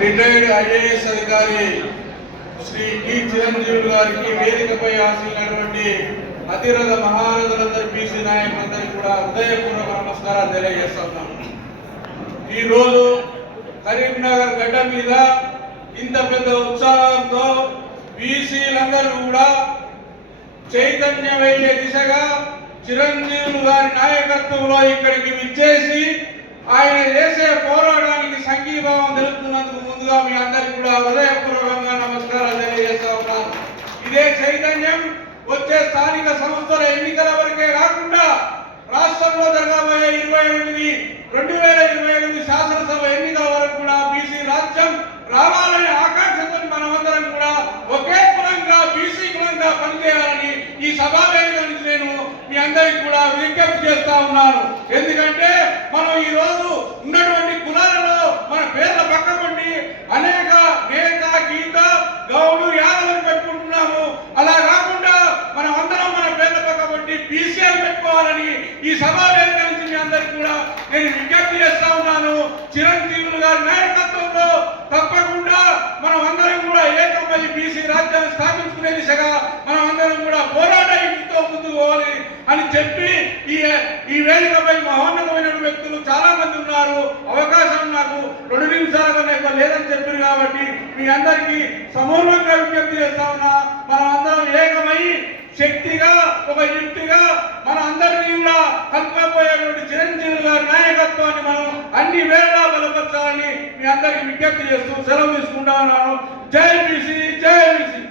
Retired IAS అధికారి Shri T Chiranjeevi గారికి వేదికపై ఆశీలైనటువంటి అతిరథ మహారథులందరూ బీసీ నాయకులందరికీ కూడా హృదయపూర్వక నమస్కారాలు తెలియజేస్తా ఉన్నాను. ఈరోజు కరీంనగర్ గడ్డ మీద ఇంత పెద్ద ఉత్సాహంతో బీసీలందరూ కూడా చైతన్యమయ్యే దిశగా చిరంజీవి గారి నాయకత్వంలో ఇక్కడికి విచ్చేసి ఆయన చేసే పోరాటానికి సంఘీభావం తెలుపుతున్నందుకు ముందుగా మీ అందరికీ కూడా హృదయపూర్వకంగా నమస్కారాలు తెలియజేస్తా ఉన్నాను. ఇదే చైతన్యం వచ్చే స్థానిక సంస్థల ఎన్నికల వరకే కాకుండా రాష్ట్రంలో జరగబోయే 2028 శాసనసభ ఎన్నికల వరకు కూడా బీసీ రాజ్యం రావాలనే ఆకాంక్షతో మనమందరం కూడా ఒకే కులంగా బీసీ కులంగా పనిచేయాలని ఈ సభా వేదిక నుంచి నేను మీ అందరికీ కూడా విజ్ఞప్తి చేస్తా ఉన్నాను. ఎందుకంటే మనం ఈ రోజు ఉన్నటువంటి కులాలలో మన పేర్ల పక్కబండి అనేక నేత గీత గౌడు యాదవులు పెట్టుకుంటున్నాము. అలా కాకుండా మనం అందరం మన పేర్ల పక్కబండి బీసీలు పెట్టుకోవాలని ఈ సభా వేదిక నుంచి మీ అందరికీ కూడా నేను విజ్ఞప్తి చేస్తా ఉన్నాను. చిరంజీవి గారి నాయకత్వంలో తప్పకుండా మనం అందరం కూడా ఏకమై బీసీ రాజ్యాన్ని స్థాపించుకునే దిశగా మనం అందరం కూడా పోరాటంతో ముందుకు పోవాలి అని చెప్పి ఈ వేదికపై మహోన్నతమైన వ్యక్తులు చాలా మంది ఉన్నారు. అవకాశం నాకు 2 నిమిషాల కన్నా ఎక్కువ లేదని చెప్పారు కాబట్టి మీ అందరికీ సమూలంగా విజ్ఞప్తి చేస్తా ఉన్నా. మనం అందరం ఏకమై శక్తిగా ఒక యుక్తిగా మన అందరినీ కూడా కలుపుకోబోయేటువంటి చిరంజీవి గారి నాయకత్వాన్ని మనం అన్ని వేళలా బలపరచాలని మీ అందరికీ విజ్ఞప్తి చేస్తూ సెలవు తీసుకుంటా ఉన్నాను. జై బీసీ, జై బీసీ.